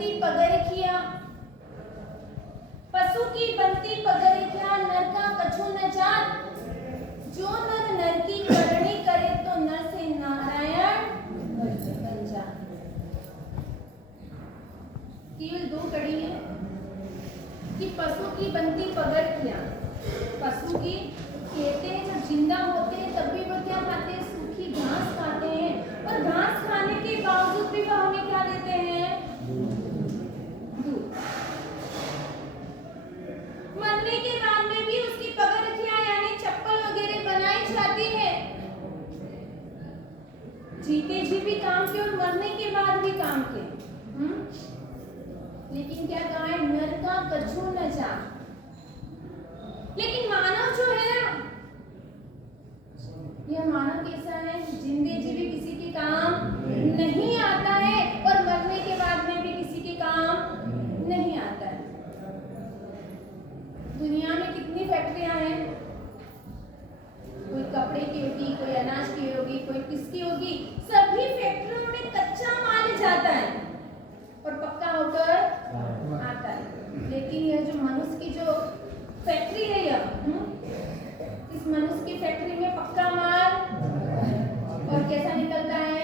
बनती पगरिखिया, पशु की बनती पगरिखिया, नर का कछु न जात, जो नर नर की करनी करे तो नर से नारायण बन जात। केवल दो कड़ी है कि पशु की बनती पगरिखिया, पशु की कहते हैं जब जिंदा होते हैं तब भी वो क्या खाते हैं, सूखी घास खाते हैं, और घास खाने के बावजूद भी वो हमें क्या देते हैं, दूध। मरने के बाद में भी उसकी पगरिखिया यानी चप्पल वगैरह बनाई जाती है, जीते जी भी काम के और मरने के बाद भी काम के। लेकिन क्या कहा है, नर का कछु न जात। लेकिन मानव जो है ना, यह मानव कैसा है, जिंदे जी भी किसी के काम नहीं आता है और मरने के बाद में भी किसी के काम नहीं आता है। दुनिया में कितनी फैक्ट्रियां हैं, कोई कपड़े की होगी, कोई अनाज की होगी, कोई किसकी होगी, सभी फैक्ट्रियों में कच्चा माल जाता है और पक्का होकर आता है। लेकिन यह जो मनुष्य की जो फैक्ट्री है, यह इस मनुष्य की फैक्ट्री में पक्का माल और कैसा निकलता है,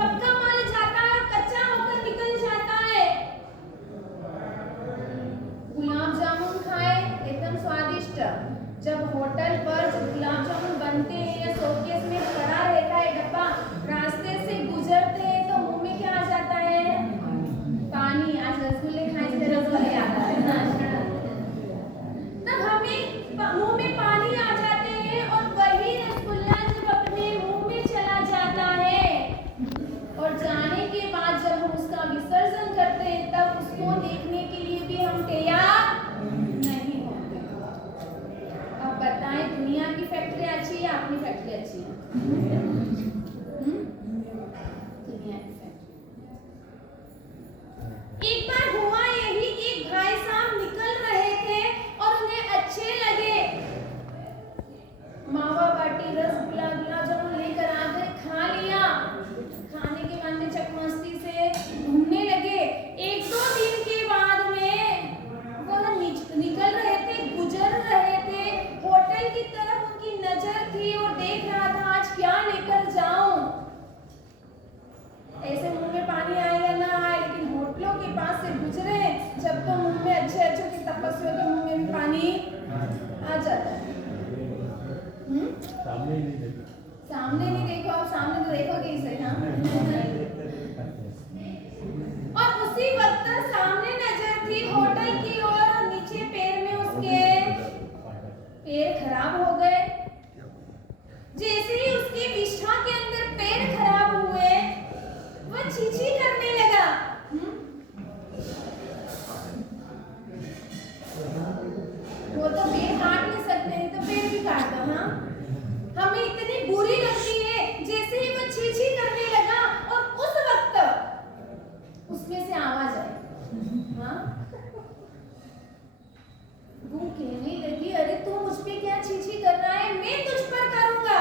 पक्का माल जाता है, कच्चा होकर निकल जाता है। गुलाब जामुन खाए एकदम स्वादिष्ट, जब होटल पर जब गुलाब जामुन बनते हैं या शोकेस में पड़ा रहता है डब्बा, रास्ते से गुजरते हैं तो मुंह में क्या आ जाता है, पानी। आज रसगुल्ले खाए थे, रसगुल्ले आता है ना, तब हमें मुंह में पानी आ जाते हैं, और वही रसगुल्ला जब अपने मुंह में चला जाता है और जाने के बाद जब हम उसका विसर्जन करते हैं तब उसको देखने के लिए भी हम तैयार नहीं होते। अब बताएं, दुनिया की फैक्ट्री अच्छी है या अपनी फैक्ट्री अच्छी है? दुनिया की फैक्ट्री। एक बार हुआ यही, एक भाई साहब निकल रहे थे और उन्हें अच्छे लगे मावा बाटी, रसगुल्ला, गुलाब जामुन लेकर आ गए, खा लिया। खाने के बाद में चकमस्ती से घूमने लगे। एक दो दिन के बाद में वो निकल रहे थे, गुजर रहे थे, होटल की तरफ उनकी नजर थी और देख रहा था आज क्या लेकर जाऊं। ऐसे मुंह में पानी आए या ना आए, लेकिन होटलों के पास से गुजरे जब तो मुंह में अच्छे अच्छे की तपस्वियों के मुंह में भी पानी आ जाता है। सामने नहीं देखो, आप सामने तो देखोगे इसे, हाँ। और उसी वक्त सामने नजर थी होटल की और नीचे पैर में उसके पैर खराब हो गए। जैसे ही उसके विष्ठा के अंदर पैर खराब हुए, वह चींची करने लगा। वो तो पैर काट नहीं सकते, नहीं तो पैर भी काट दो। हाँ, हमें इतनी बुरी लगती है। जैसे ही वो चींची करने लगा और उस वक्त उसमें से आवाज आई, हाँ, वो कहने लगी, अरे तू मुझ पे क्या चींची कर रहा है, मैं तुझ पर करूंगा।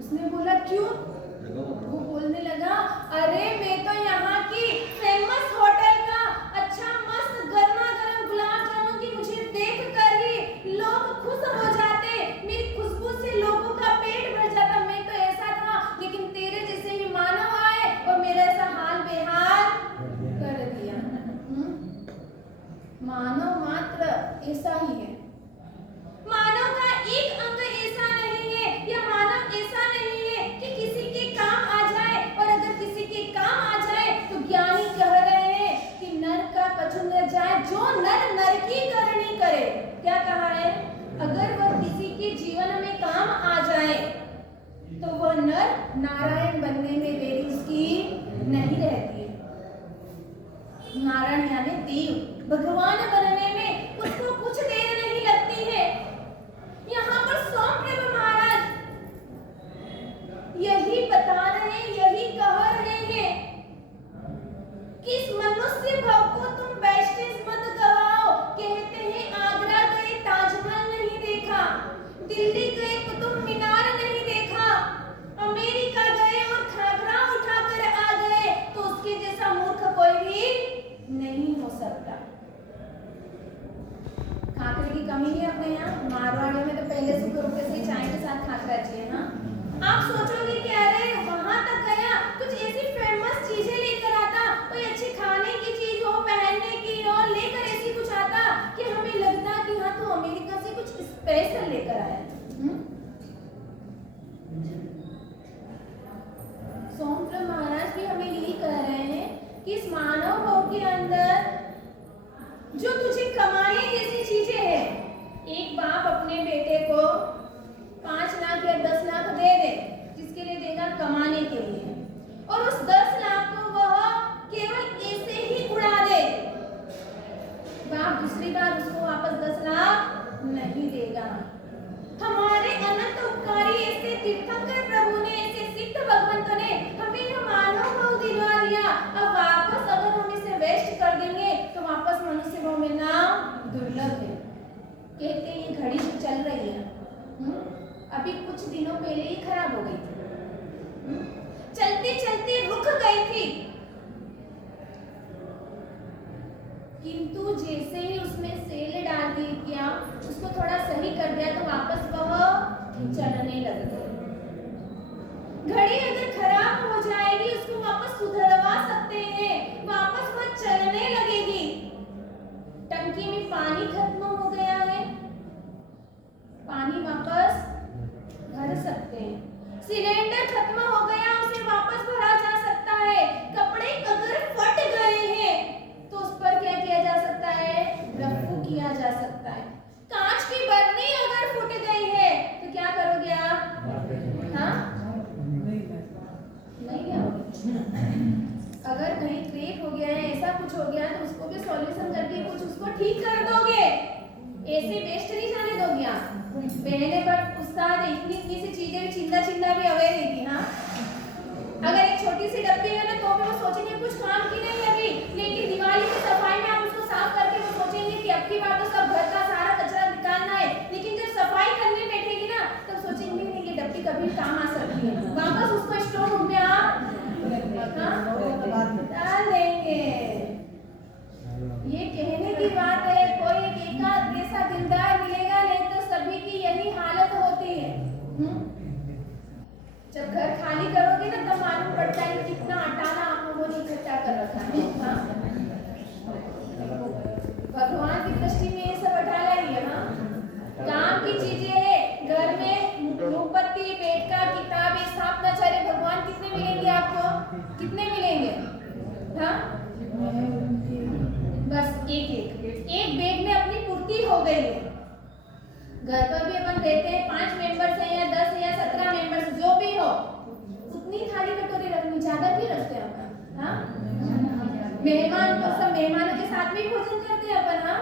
उसने बोला क्यों? वो बोलने लगा, अरे मैं तो यहाँ की फेमस होटल का अच्छा मस्त गर्मा गर्म गुलाब जामुन की मुझे देख कर ही लोग खुश हो जाते, मेरी खुशबू से लोगों का पेट भर जाता। मैं तो ऐसा था, लेकिन तेरे जैसे ही मानव आए और मेरा ऐसा हाल बेहाल कर दिया। मानव मात्र ऐसा ही है। मानव का एक अंग ऐसा नहीं है, या मानव ऐसा नहीं है कि किसी के काम आ जाए, और अगर किसी के काम आ जाए तो ज्ञानी कह रहे हैं कि नर का कछु न जाए, जो नर नर की करनी करे। क्या कहा है? अगर वह किसी के जीवन में काम आ जाए तो वह नर नारायण बनने में देरी उसकी नहीं रहती। नारायण यानी देव, भगवान बनने में उसको कुछ देर नहीं लगती है। यहाँ पर सोमदेव महाराज यही बता रहे, यही कह रहे हैं कि इस मनुष्य भाव को तुम वेस्टेज मत गवाओ। कहते हैं आगरा गए ताजमहल नहीं देखा, दिल्ली गए कुतुब मीनार नहीं देखा, अमेरिका गए और घाघरा उठाकर इस मानव भाव के अंदर जो तुझे कमाने जैसी चीजें हैं, एक बाप अपने बेटे को 5 लाख या 10 लाख दे दे, जिसके लिए देगा कमाने के लिए, और उस 10 लाख को वह केवल ऐसे ही उड़ा दे, बाप दूसरी बार उसको वापस 10 लाख नहीं देगा। हमारे अनंत उपकारी ऐसे तीर्थंकर प्रभु ने, ऐसे सिद्ध भगवंतों ने हमें यह मानव भाव दिलवा दिया। अब वापस अगर हम इसे वेस्ट कर देंगे तो वापस मनुष्य भाव मिलना दुर्लभ है। कहते हैं ये घड़ी जो चल रही है, अभी कुछ दिनों पहले ही खराब हो गई थी, चलती चलती रुक गई थी, किंतु जैसे ही उसमें सेल डाल दी क्या, उसको थोड़ा सही कर दिया तो वापस वह चलने लग गई। घड़ी अगर खराब हो जाएगी उसको वापस सुधरवा सकते हैं, वापस वह चलने लगेगी। टंकी में पानी खत्म हो गया है, पानी वापस भर सकते हैं। सिलेंडर खत्म हो गया, उसे वापस भरा जा सकता है। कपड़े अगर फट गए हैं तो उस पर क्या किया जा सकता है, रफू किया जा सकता है। कांच की बर्नी अगर फूट गई है तो क्या करोगे आप? हाँ, नहीं क्या अगर कहीं क्रैक हो गया है, ऐसा कुछ हो गया तो उसको भी सॉल्यूशन करके कुछ उसको ठीक कर दोगे, ऐसे वेस्ट नहीं जाने दोगे आप। पहले पर उस्ताद इतनी सी चीजें भी चिंदा चिंदा भी अवेयर थी। हाँ, अगर एक छोटी सी डब्बी है ना तो भी वो सोचेंगे कुछ काम की नहीं अभी, लेकिन दिवाली की सफाई में आप उसको साफ करके वो सोचेंगे कि अब की बार तो सब घर का सारा कचरा निकालना है, लेकिन जब सफाई करने बैठेगी ना तब सोचेंगे नहीं ये डब्बी कभी काम आ सकती है, वापस उसको स्टोर रूम में आप डाल देंगे। ये कहने की बात है, कोई एक एकाध ऐसा दिलदार मिलेगा, नहीं तो सभी की यही हालत होती है। जब घर खाली करोगे ना तब मालूम पड़ता है कितना अटाना आप लोगों ने इकट्ठा कर रखा है। हाँ? भगवान की दृष्टि में ये सब अटाला ही है। हाँ? काम की चीजें है, घर में मोमबत्ती, बेटा, किताब, स्थापनाचार्य, भगवान कितने मिलेंगे आपको? कितने मिलेंगे? हाँ? बस एक बैग में अपनी पूर्ति हो गई है। घर पर भी अपन रहते हैं, 5 मेंबर्स हैं या 10 या 17 मेंबर्स, जो भी हो उतनी थाली कटोरी रखनी, ज्यादा भी रखते हैं अपन। हाँ, मेहमान तो सब मेहमानों के साथ में भोजन करते हैं अपन। हाँ,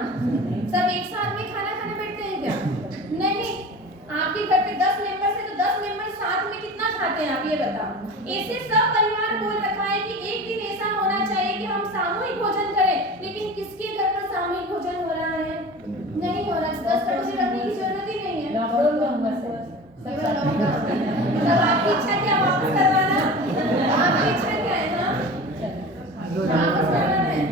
सब एक साथ में खाना खाने बैठते हैं क्या? नहीं, आपके घर पे 10 मेंबर्स है तो 10 मेंबर साथ में कितना खाते हैं आप ये बताओ। ऐसे सब परिवार बोल रखा है कि एक दिन ऐसा होना चाहिए कि हम सामूहिक भोजन करें, लेकिन किसके घर पर सामूहिक भोजन हो रहा है? नहीं हो रहा। 10 कटोरी रखने की जरूरत ही नहीं है। मतलब आपकी इच्छा क्या वापस करवाना? आपकी इच्छा क्या है? ना वापस करवाना है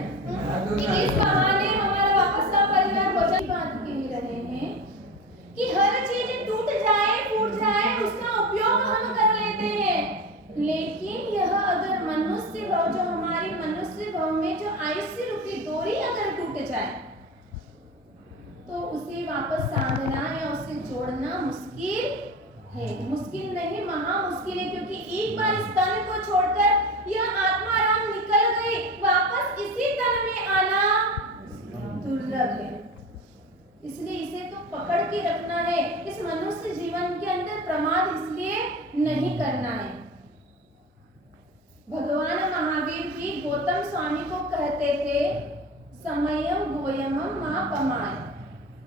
कि इस बहाने हमारा वापस का परिवार भोजन बात कह रहे हैं कि हर चीज टूट जाए फूट जाए उसका उपयोग हम कर लेते हैं, लेकिन यह अगर मनुष्य भाव, जो हमारी मनुष्य भाव में जो आयुष्य रूपी डोरी अगर टूट जाए तो उसे वापस साधना या उसे जोड़ना मुश्किल है। मुश्किल नहीं, महा मुश्किल है, क्योंकि एक बार इस तन को छोड़कर यह आत्मा राम निकल गई, वापस इसी तन में आना दुर्लभ है। इसलिए इसे तो पकड़ के रखना है। इस मनुष्य जीवन के अंदर प्रमाद इसलिए नहीं करना है। भगवान महावीर भी गौतम स्वामी को कहते थे समयम गोयमम महापमाय।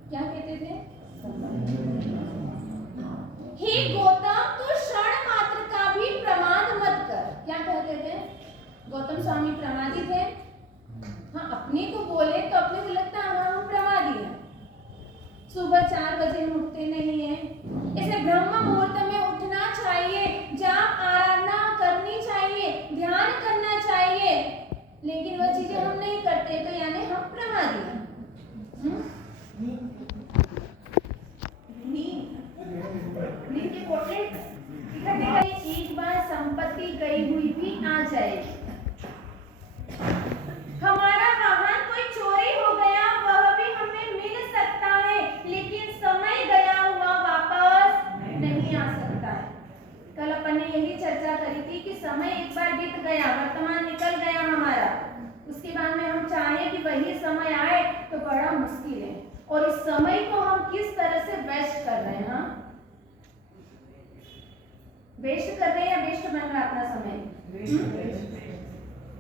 क्या कहते थे? हे गौतम, तू क्षण मात्र का भी प्रमाद मत कर। क्या कहते थे? गौतम स्वामी प्रमादी थे। हाँ, अपने को बोले तो अपने को लगता है हम प्रमादी हैं। सुबह 4 बजे हम उठते नहीं है। ऐसे ब्रह्म मुहूर्त में उठना चाहिए, जाप आराधना करनी चाहिए, ध्यान करना चाहिए, लेकिन वह चीजें हम नहीं करते तो यानी हम प्रमादी हैं। एक बार संपत्ति गई हुई भी आ जाएगी। हमारा वाहन कोई चोरी हो गया वह भी हमें मिल सकता है, लेकिन समय गया हुआ वापस नहीं आ सकता है। कल अपन ने यही चर्चा करी थी कि समय एक बार बीत गया, वर्तमान निकल गया हमारा, उसके बाद में हम चाहें कि वही समय आए तो बड़ा मुश्किल है। और इस समय को हम किस तरह से वेस्ट कर रहे हैं, हाँ वेस्ट कर रहे हैं या वेस्ट बन रहा अपना समय?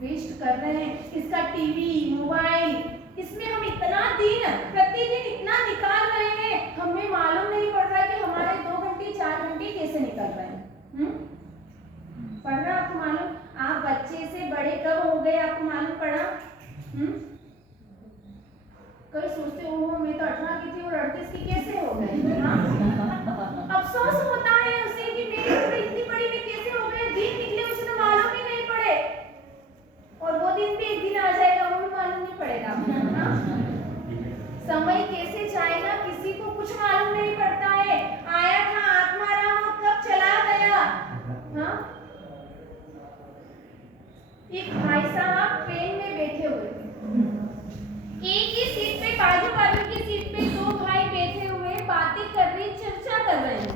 वेस्ट कर रहे हैं। इसका टीवी, मोबाइल, इसमें हम इतना दिन प्रतिदिन इतना निकाल रहे हैं, हमें मालूम नहीं पड़ रहा है कि हमारे 2 घंटे 4 घंटे कैसे निकल रहे हैं। पढ़ रहा आपको मालूम? आप बच्चे से बड़े कब हो गए आपको मालूम पड़ा? कभी सोचते हो मैं तो 18 की थी और 38 की कैसे हो गए? अफसोस होता है उसे कि मेरी उम्र इतनी बड़ी में कैसे हो गए, दिन निकले उसे तो मालूम ही नहीं पड़े, और वो दिन भी एक दिन आ जाएगा वो भी मालूम नहीं पड़ेगा। समय कैसे जाएगा किसी को कुछ मालूम नहीं पड़ता है। आया था आत्माराम और कब चला गया। हाँ एक भाई साहब ट्रेन में बैठे हुए थे, एक ही सीट पे बाजू बाजू की सीट पे 2 भाई बैठे हुए बातें कर रहे, चर्चा कर रहे हैं।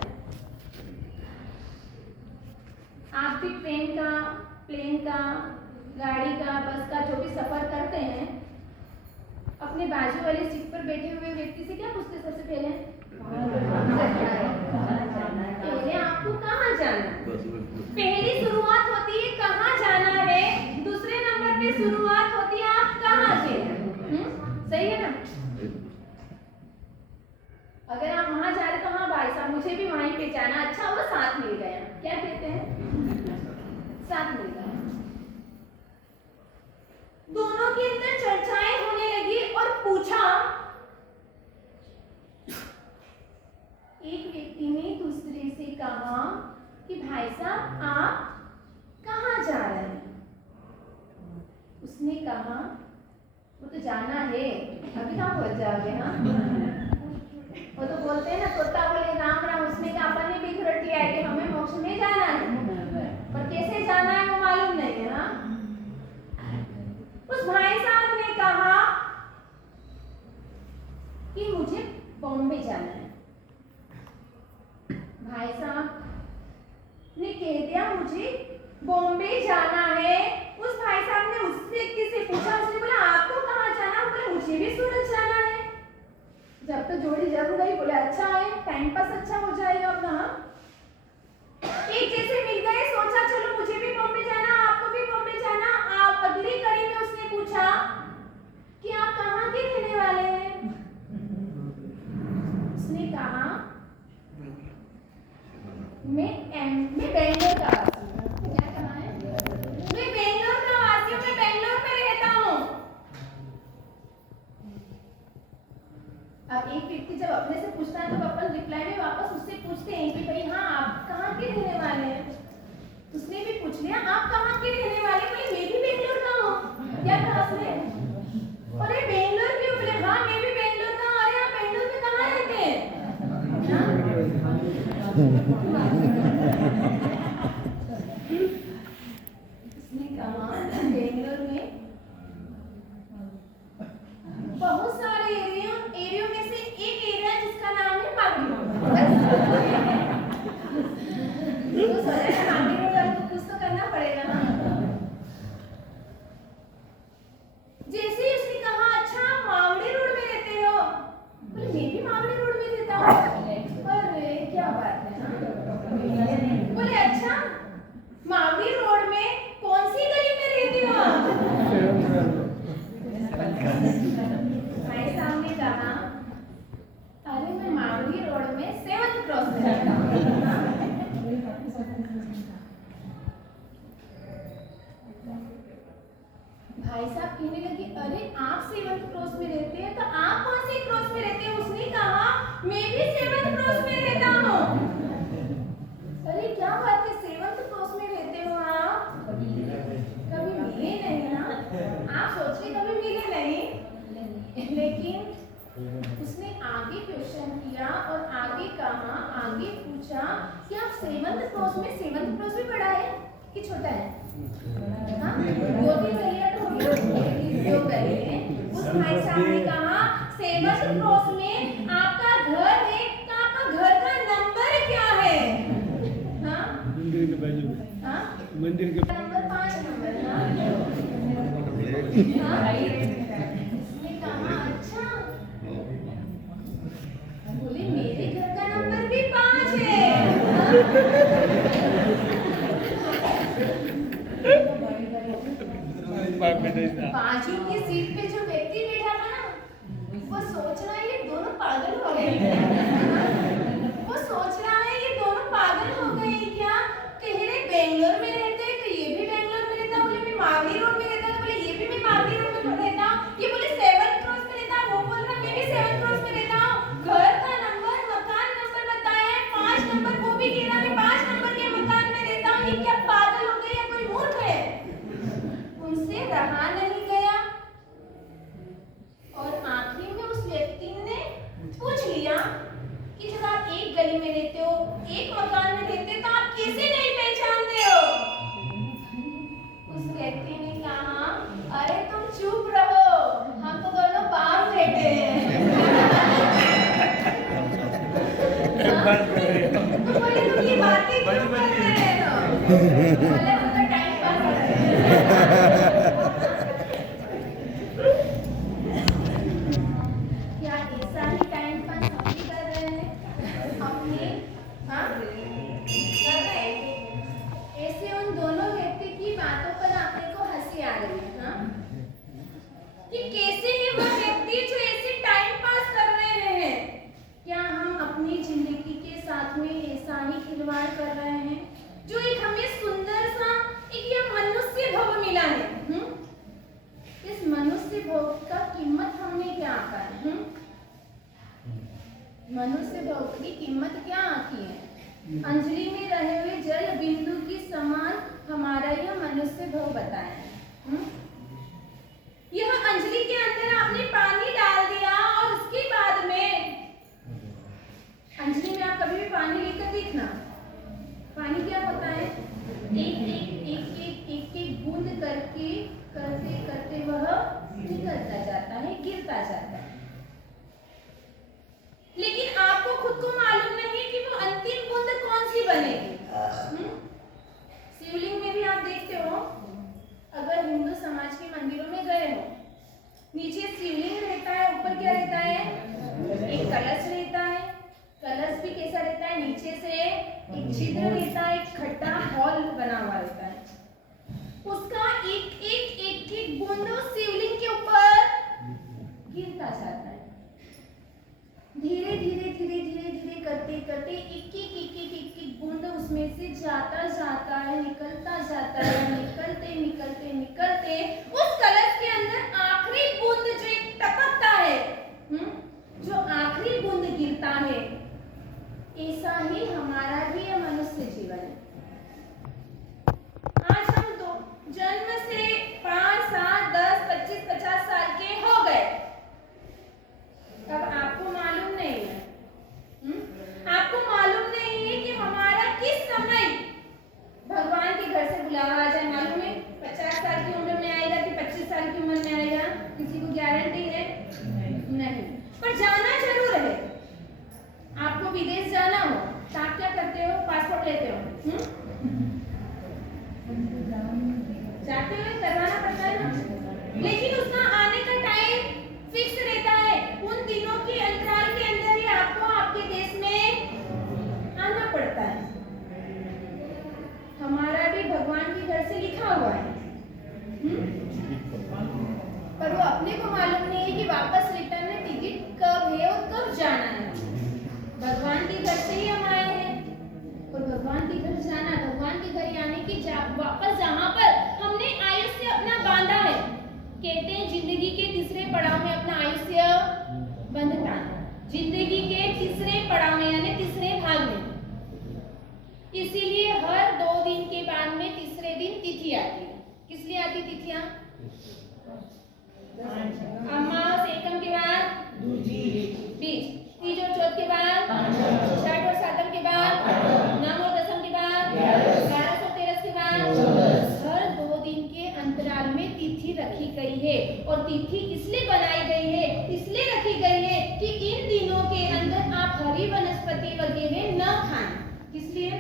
आप भी ट्रेन का, प्लेन का, गाड़ी का, बस का जो भी सफर करते हैं, अपने बाजू वाली सीट पर बैठे हुए व्यक्ति से क्या पूछते सबसे पहले? पहले आपको कहाँ जाना है? पहली शुरुआत होती है कहाँ जाना है, दूसरे नंबर पे शुरुआत होती है आप कहाँ से हैं। सही है ना? अगर आप वहां जा रहे तो हाँ भाई साहब मुझे भी वहीं पे जाना, अच्छा हुआ साथ मिल गया, क्या कहते हैं? साथ मिल गया। दोनों के अंदर चर्चाएं होने लगी और पूछा, एक व्यक्ति ने दूसरे से कहा कि भाई साहब आप कहाँ जा रहे हैं? उसने कहा वो तो जाना है, अभी कहाँ पहुंच जाओगे? हाँ वो तो बोलते हैं ना तोता बोले राम राम, उसमें क्या अपन ने भी रटी है कि हमें मोक्ष में जाना है, पर कैसे जाना है वो मालूम नहीं है। हाँ उस भाई साहब ने कहा कि मुझे बॉम्बे जाना है। भाई साहब ने कह दिया मुझे बॉम्बे जाना है। उस भाई साहब ने उस व्यक्ति से पूछा, उसने बोला आपको कहाँ जाना? बोले मुझे भी सूरत जाना है। जब तो जोड़ी जरूर गई, बोले अच्छा है, टाइम पास अच्छा हो जाएगा अपना। एक जैसे मिल गए, सोचा चलो मुझे भी बॉम्बे जाना, आपको भी बॉम्बे जाना। आप अगली कड़ी में उसने पूछा कि आप कहाँ के रहने वाले हैं? उसने कहा मैं बेंगलोर का वासी हूँ। क्या कहा है? मैं बेंगलोर का वासी हूँ, मैं बेंगलोर में रहता हूँ। अब एक व्यक्ति जब अपने से पूछता है तो अपन रिप्लाई में वापस उससे पूछते हैं कि भाई हाँ आप कहाँ के रहने वाले हैं? उसने भी पूछ लिया आप कहाँ के रहने वाले? बोले मैं भी बेंगलोर का हूँ। क्या कहा उसने? अरे बेंगलोर क्यों? बोले हाँ मैं भी बेंगलोर का हूँ। अरे आप बेंगलोर में कहाँ रहते हैं? उसने कहा बेंगलोर में बहुत सारे एरिया में से एक एरिया जिसका नाम है मागड़ी रोड। तो सोचा मागड़ी रोड आपको कुछ तो करना पड़ेगा ना। जैसे ही उसने कहा अच्छा आप मागड़ी रोड में रहते हो? बोले मैं भी मागड़ी रोड में रहता हूँ। अरे क्या बात है ना? बोले अच्छा मागड़ी रोड में कौन सी गली में रहती हो आप? भाई साहब ने कहा अरे मैं मागड़ी रोड में 7th क्रॉस में रहता हूँ। भाई साहब कहने लगे अरे आप 7th क्रॉस में रहते हैं तो आप कौन से क्रॉस में रहते हैं? उसने कहा मैं भी 7th क्रॉस में रहता हूँ। अरे क्या बात है 7th क्रॉस में रहते हो आप? कभी मिले नहीं ना? आप सोचिए कभी मिले नहीं, लेकिन उसने आगे क्वेश्चन किया और आगे कहा, आगे पूछा कि आप 7th क्रॉस में 7th क्रॉस भी बड़ा है कि छोटा है? हाँ 2-3 गलियां तो होगी, 2 गली है। उस भाई साहब ने कहा 7th क्रॉस में आपका घर है तो आपका घर का नंबर क्या है? हाँ मंदिर के बाजू में। हाँ मंदिर के नंबर 5 नंबर। हाँ उसने कहा अच्छा, बोले मेरे घर का नंबर भी 5 है। बाजू की सीट पे जो व्यक्ति बैठा था ना, वो सोच रहा है ये दोनों पागल हो गए। वो सोच रहा है ये दोनों पागल हो गए क्या? कह रहे बेंगलोर में रहते हैं तो ये भी बेंगलोर में रहता, बोले मैं मावली रोड में रहता, तो बोले ये भी मैं मावली रोड में रहता, ये बोले 7 क्रॉस में रहता, वो बोल रहा मैं भी 7 क्रॉस में रहता हूँ। घर का नंबर, मकान नंबर बताया है 5 नंबर, वो भी कह रहा है 5 नंबर के मकान में रहता हूँ। ये क्या पागल हो गए या कोई मूर्ख है? उनसे रहा नहीं गया और आखिर में उस व्यक्ति ने पूछ लिया कि जब आप एक गली में रहते हो, एक मकान में रहते हो, तो आप कैसे नहीं पहचानते हो? उस व्यक्ति ने कहा अरे तुम चुप रहो, हम तो दोनों बाप बेटे हैं। तो बोले तुम ये बातें क्यों कर रहे हो? बोले हम तो टाइम पास कर रहे हैं। क्या ऐसा ही टाइम पास हम भी कर रहे हैं अपने? हाँ कर रहे हैं। ऐसे उन दोनों व्यक्ति की बातों पर आपने को हंसी आ रही है, हाँ? कि कैसे ही वो व्यक्ति जो ऐसे टाइम पास कर रहे हैं, क्या हम अपनी जिंदगी के साथ में ऐसा ही खिलवाड़ कर रहे हैं? जो एक हमें सुंदर सा एक ये मनुष्य भव मिला है, इस मनुष्य भव का कीमत हमने क्या आंका है? मनुष्य भव की कीमत क्या आंकी है? अंजलि में रहे हुए जल बिंदु की समान हमारा यह मनुष्य भव बताया है। यह अंजलि के अंदर आपने पानी डाल दिया और उसके बाद में अंजलि में आप कभी भी पानी लेकर देखना, पानी क्या होता है? एक बूंद करके करते करते वह निकलता जाता है, गिरता जाता है। लेकिन आपको खुद को मालूम नहीं कि वो अंतिम बूंद कौन सी बनेगी। शिवलिंग में भी आप देखते हो, अगर हिंदू समाज के मंदिरों में गए हो, नीचे शिवलिंग रहता है, ऊपर क्या रहता है? एक कलश रहता है। कलश भी कैसा रहता है? नीचे से एक छिद्र रहता है, एक खट्टा हॉल बना हुआ रहता है। उसका एक बूंद शिवलिंग के ऊपर गिरता जाता है। धीरे धीरे धीरे धीरे धीरे करते करते एक बूंद उसमें से जाता जाता है, निकलता जाता है, निकलते निकलते निकलते उस कलश के अंदर आखिरी बूंद जो एक टपकता है, जो आखिरी बूंद गिरता है, ऐसा ही हमारा भी यह मनुष्य जीवन है। आज हम तो जन्म से 5, 7, 10, 25, 50 साल के हो गए। अब आपको मालूम नहीं है, आपको मालूम नहीं है कि हमारा किस समय भगवान के घर से बुलावा आ जाए। मालूम है 50 साल की उम्र में आएगा कि 25 साल की उम्र में आएगा? किसी को गारंटी है? नहीं। पर जाना जरूर है। आपको विदेश जाना हो तो आप क्या करते हो? पासपोर्ट लेते हो, जाते हो, करवाना पड़ता है ना। लेकिन उसका आने का टाइम फिक्स रहता है। उन दिनों के अंतराल के अंदर ही आपको आपके देश में आना पड़ता है। हमारा भी भगवान के घर से लिखा हुआ है, पर वो अपने को मालूम नहीं है कि वापस रिटर्न में टिकट कब है और कब जाना है। भगवान के घर से ही हम आए हैं और भगवान के घर जाना, भगवान के घर यानी कि वापस जहाँ पर हमने आयुष्य अपना बांधा है। कहते हैं जिंदगी के तीसरे पड़ाव में अपना आयुष्य बंधता है। जिंदगी के तीसरे पड़ाव में यानी तीसरे भाग में। इसीलिए हर 2 दिन के बाद में तीसरे दिन तिथि आती है। किस लिए आती तिथियां? अमावस एकम के बाद बीज, तीज और चौथ के बाद, छठ और सातम के बाद, नवम और दसम के बाद, 11 और 13 के बाद। हर 2 दिन के अंतराल में तिथि रखी गई है। और तिथि इसलिए बनाई गई है, इसलिए रखी गई है कि इन दिनों के अंदर आप हरी वनस्पति वगैरह न खाएं। किस लिए?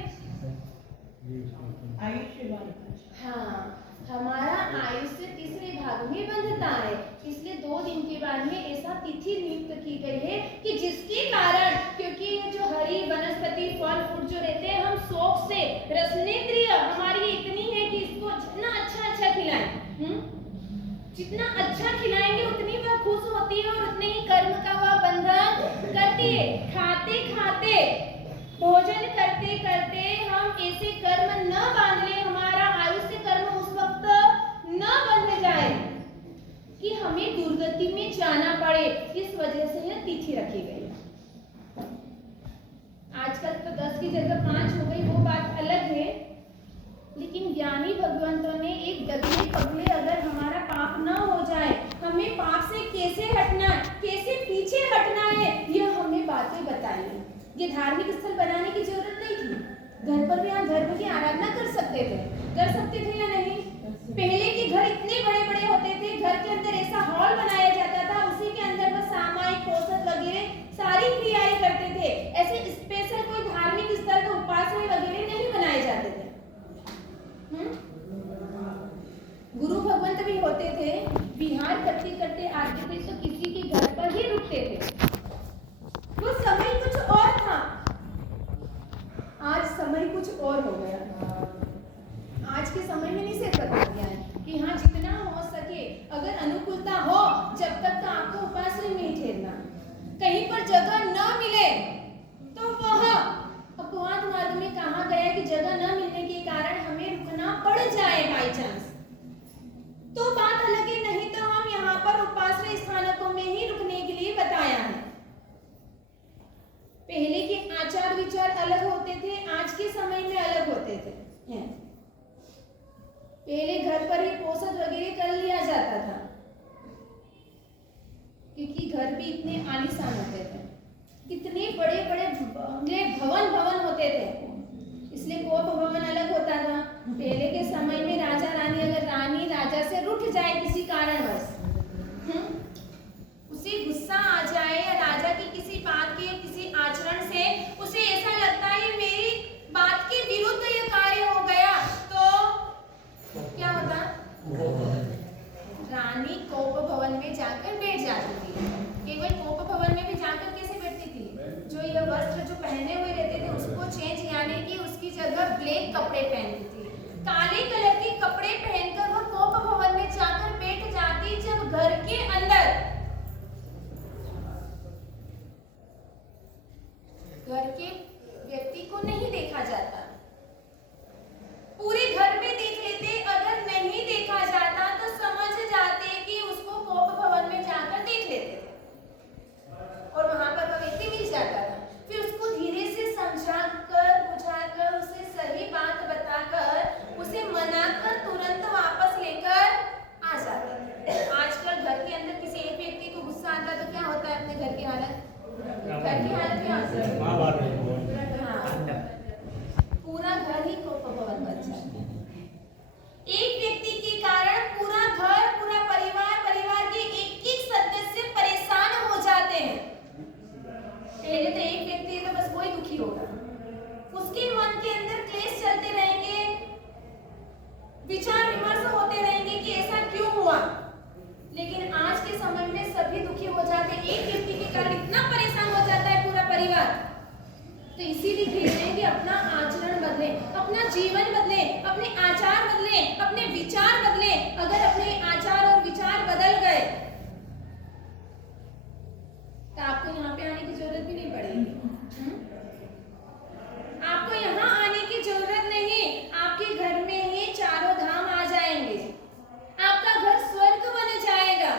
आयुष्य। हाँ, हमारा आयुष्य तीसरे भाग में बंध होती है और उतने ही कर्म का वह बंधन करती है। खाते खाते, भोजन करते करते हम ऐसे कर्म न बांध ले, हमारा आयुष्य कर्म उस वक्त न बंध जाए कि हमें दुर्गति में जाना पड़े। इस वजह से यह तिथि रखी गई। आजकल तो 10 की जगह 5 हो गई, वो बात अलग है, लेकिन ज्ञानी भगवंतों ने एक डगले पगले अगर हमारा पाप न हो जाए, हमें पाप से कैसे हटना, कैसे पीछे हटना है, यह हमें बातें बताई। ये धार्मिक स्थल बनाने की जरूरत नहीं थी। घर पर भी आप धर्म की आराधना कर सकते थे या नहीं? पहले के घर इतने बड़े बड़े होते थे, घर के अंदर ऐसा हॉल बनाया जाता था, उसी के अंदर बस सामायिक पोषण वगैरह सारी क्रियाएं करते थे। ऐसे स्पेशल कोई धार्मिक स्थल तो उपासना वगैरह नहीं बनाए जाते थे। गुरु भगवंत भी होते थे, विहार करते करते आते थे तो किसी के घर पर ही रुकते थे। वो समय कुछ और था, आज समय कुछ और हो गया। आज के समय में निषेध बता दिया है कि हाँ जितना हो सके, अगर अनुकूलता हो जब तक तो आपको उपासना में ही ठहरना। कहीं पर जगह न मिले तो वह अपवाद मार्ग में कहा गया कि जगह न मिलने के कारण हमें रुकना पड़ जाए बाई चांस, तो बात अलग है। नहीं तो हम यहाँ पर उपासना स्थानकों में ही रुकने के लिए बताया है। पहले के आचार विचार अलग होते थे, आज के समय में अलग होते थे। पहले घर पर ही पोषण वगैरह कर लिया जाता था, क्योंकि घर भी इतने आलीशान होते थे, कितने बड़े बड़े भवन होते थे, इसलिए कोप भवन अलग होता था। पहले के समय में राजा रानी, अगर रानी राजा से रूठ जाए किसी कारणवश, उसे गुस्सा आ जाए या राजा की किसी बात के किसी आचरण से उसे ऐसा लगता है मेरी बात के विरुद्ध यह कार्य हो गया, तो क्या होता? रानी कोप भवन में जाकर बैठ जाती थी। केवल कोप भवन में भी जाकर कैसे बैठती थी? जो यह वस्त्र जो पहने हुए रहते थे उसको चेंज, यानी कि उसकी जगह ब्लैक कपड़े पहनती थी। काले कलर के कपड़े पहनकर वह कोप भवन में जाकर बैठ जाती, जब घर के अंदर घर के व्यक्ति को नहीं देखा जाता। पूरे घर में देख लेते, अगर नहीं देखा जाता तो समझ जाते कि उसको कोप भवन में जाकर देख लेते और वहां पर वह व्यक्ति मिल जाता था। फिर उसको धीरे से समझाकर बुझाकर उसे सही बात बताकर उसे मनाकर तुरंत वापस लेकर आ जाता था। आजकल घर के अंदर किसी एक व्यक्ति को गुस्सा आता तो क्या होता है? अपने घर की हालत क्या होती है? पूरा घर ही कोप भवन बन जाता है। एक व्यक्ति के कारण पूरा घर, पूरा परिवार के एक सदस्य परेशान हो जाते हैं। पहले तो एक व्यक्ति तो बस वही दुखी होगा, उसके मन के अंदर क्लेश चलते रहेंगे, विचार विमर्श होते रहेंगे कि ऐसा क्यों हुआ। लेकिन आज के समय में सभी दुखी हो जाते हैं, एक व्यक्ति के कारण इतना परेशान हो जाता है पूरा परिवार। तो इसीलिए कह रहे हैं कि अपना आचरण बदले, अपना जीवन बदले, अपने आचार बदले, अपने विचार बदले। अगर अपने आचार और विचार बदल गए तो आपको यहाँ पे आने की जरूरत भी नहीं पड़ेगी। आपको यहाँ आने की जरूरत नहीं, आपके घर में ही चारों धाम आ जाएंगे। आपका घर स्वर्ग बन जाएगा।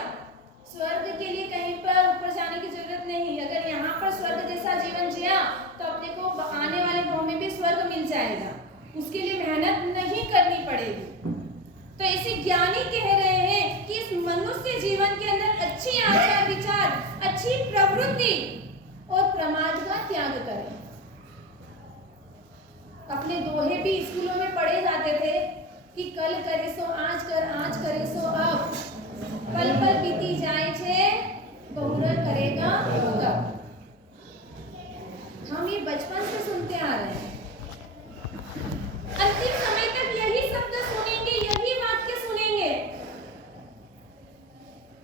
स्वर्ग के लिए कहीं पर ऊपर जाने की जरूरत नहीं। अगर यहाँ पर स्वर्ग जैसा जीवन जिया तो अपने को आने वाले गांव में भी स्वर्ग मिल जाएगा, उसके लिए मेहनत नहीं करनी पड़ेगी। तो ऐसे ज्ञानी कह रहे हैं कि इस मनुष्य जीवन के अंदर अच्छी आचार विचार, अच्छी प्रवृत्ति और प्रमाद का त्याग करें। अपने दोहे भी स्कूलों में पढ़े जाते थे कि कल करे सो आज कर, आज करे सो अब, पल पल बीती जाए छे, बहुरर करेगा कब। हम ये बचपन से सुनते आ रहे हैं, अंतिम समय तक यही शब्द सुनेंगे, यही वाक्य सुनेंगे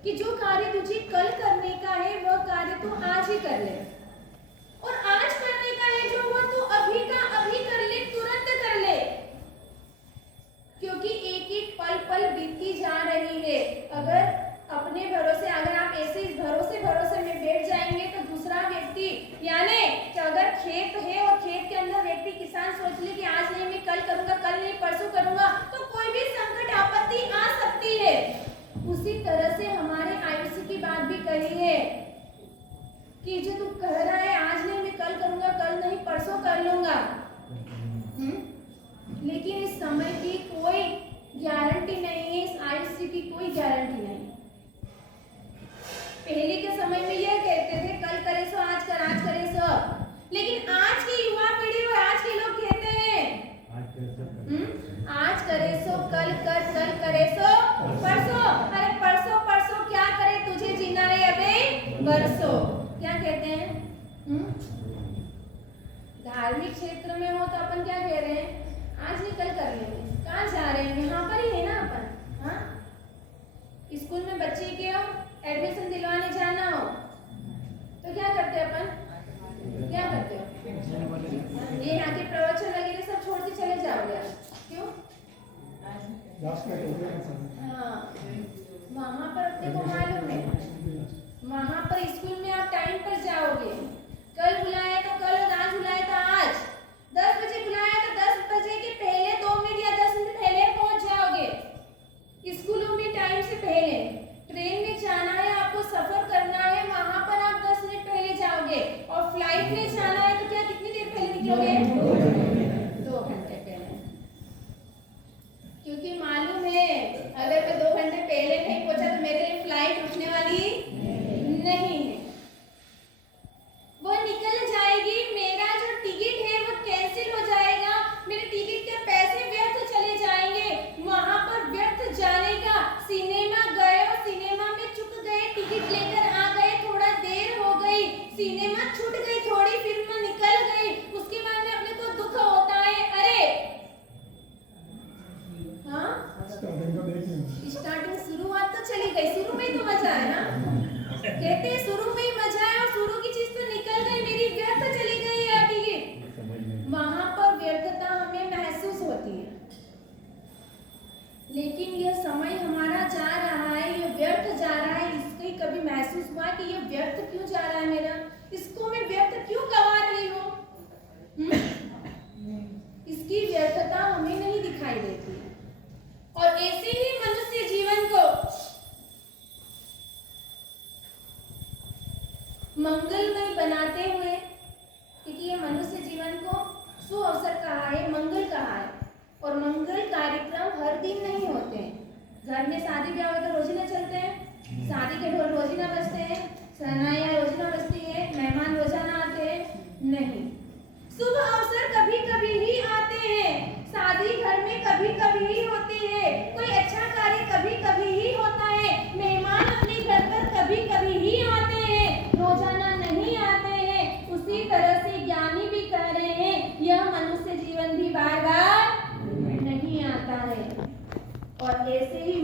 कि जो कार्य तुझे कल करने का है वह कार्य तू आज ही कर ले, और आज करने का है जो वह तू अभी का अभी कर ले, तुरंत कर ले, क्योंकि एक ही समय की कोई गारंटी नहीं है, इस आयुष्य की कोई गारंटी नहीं। पहले के समय में यह कहते थे कल करे सो आज कर, आज करे सो, लेकिन आज की युवा पीढ़ी और आज के लोग कहते हैं आज करे सो कल कर, कल करे सो परसों। अरे परसों परसों क्या करे, तुझे जीना है अबे बरसों। क्या कहते हैं? धार्मिक क्षेत्र में हो तो अपन क्या कह रहे हैं, आज नहीं कल कर लेंगे। कहाँ जा रहे हैं? यहाँ पर ही है ना अपन। हाँ, स्कूल में बच्चे के एडमिशन दिलवाने जाना हो तो क्या करते हैं अपन? क्या करते हो? ये यहाँ के प्रवचन वगैरह सब छोड़ के चले जाओगे आप? क्यों? हाँ, वहाँ पर अपने को मालूम है, वहाँ पर स्कूल में आप टाइम पर जाओगे। कल बुलाया तो कल और आज बुलाया तो आज। 10 बजे बुलाया तो 10 बजे के पहले 2 मिनट या 10 मिनट पहले पहुँच जाओगे। स्कूलों में टाइम से पहले, ट्रेन में जाना है आपको, सफर करना है, वहाँ पर आप 10 मिनट पहले जाओगे। और फ्लाइट में जाना है तो क्या कितनी देर पहले निकलोगे? 2 घंटे पहले। क्योंकि मालूम है अगर मैं 2 घंटे पहले नहीं पहुंचा तो मेरे लिए फ्लाइट उठने वाली नहीं है, वो निकल जाएगी। मेरा जो टिकट है वो कैंसिल हो जाएगा, मेरे टिकट के पैसे व्यर्थ चले जाएंगे। वहां पर व्यर्थ जाने का, सिनेमा गए और सिनेमा में चुक गए, टिकट लेकर आ गए, थोड़ा देर हो गई, सिनेमा छूट गई, थोड़ी फिल्म निकल गई, उसके बाद में अपने को दुख होता है। अरे हाँ, स्टार्टिंग शुरुआत तो चली गई, शुरू में ही तो मजा है ना। कहते हैं शुरू में ही मजा है और शुरू की चीज तो निकल गई, मेरी व्यर्थ चली गई है टिकट। वहां पर व्यर्थता हमें महसूस होती है, लेकिन यह समय हमारा जा रहा है, ये व्यर्थ जा रहा है। इसके कभी महसूस हुआ कि ये व्यर्थ क्यों जा रहा है मेरा, इसको मैं व्यर्थ क्यों गवा रही हूँ? इसकी व्यर्थता हमें नहीं दिखाई देती। और ऐसे ही मनुष्य जीवन को मंगलमय बनाते हुए, क्योंकि ये मनुष्य जीवन को सु अवसर कहा है, मंगल कहा है, और मंगल कार्यक्रम हर दिन नहीं होते हैं। घर में शादी ब्याह हो तो रोजीना चलते हैं, शादी के ढोल रोजीना बजते हैं, शहनाइयाँ रोजीना बजती है, मेहमान रोजाना आते हैं, नहीं। शुभ अवसर कभी कभी ही आते हैं, शादी घर में कभी कभी ही होती है, कोई अच्छा कार्य कभी कभी ही होता है, मेहमान अपने घर पर कभी कभी ही आते हैं, रोजाना नहीं आते हैं। उसी तरह से ज्ञानी भी कह रहे हैं यह मनुष्य जीवन भी बार बार नहीं आता है। और ऐसे ही